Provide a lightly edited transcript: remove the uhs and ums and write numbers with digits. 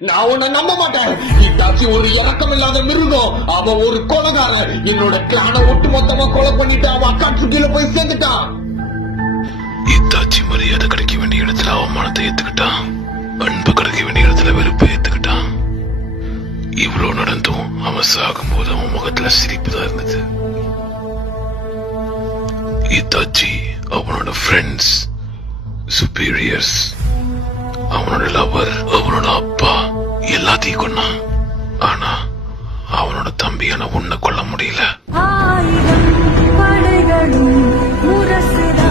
நான் உன்னை நம்ப மாட்டேன். இட்டாச்சி ஒரு இறக்கம் இல்லாத மிருகம். அவன் ஒரு கொலைகாரன். என்னோட கிளான ஒட்டு மொத்தமா கொலை பண்ணிட்டு அவன் அக்கா சுட்டியில போய் சேர்ந்துட்டான். இத்தாச்சி மரியாதை கிடைக்க வேண்டிய இடத்துல அவமானத்தை ஏத்துக்கிட்டான். அன்பு கிடைக்க வேண்டிய இடத்துல வெறுப்பை ஏத்துக்கிட்டான். இவ்வளவு நடந்தும் அவன் சாகும் போது அவன் முகத்துல சிரிப்பு தான் இருந்தது. இத்தாச்சி அவனோட ஃப்ரெண்ட்ஸ், சுப்பீரியர்ஸ், அவனோட லவர், அவனோட அப்பா எல்லாத்தையும் கொன்னான். ஆனா அவனோட தம்பியான உன்னை கொல்ல முடியல. ஆயிரம் படைகளும் முரசுதான்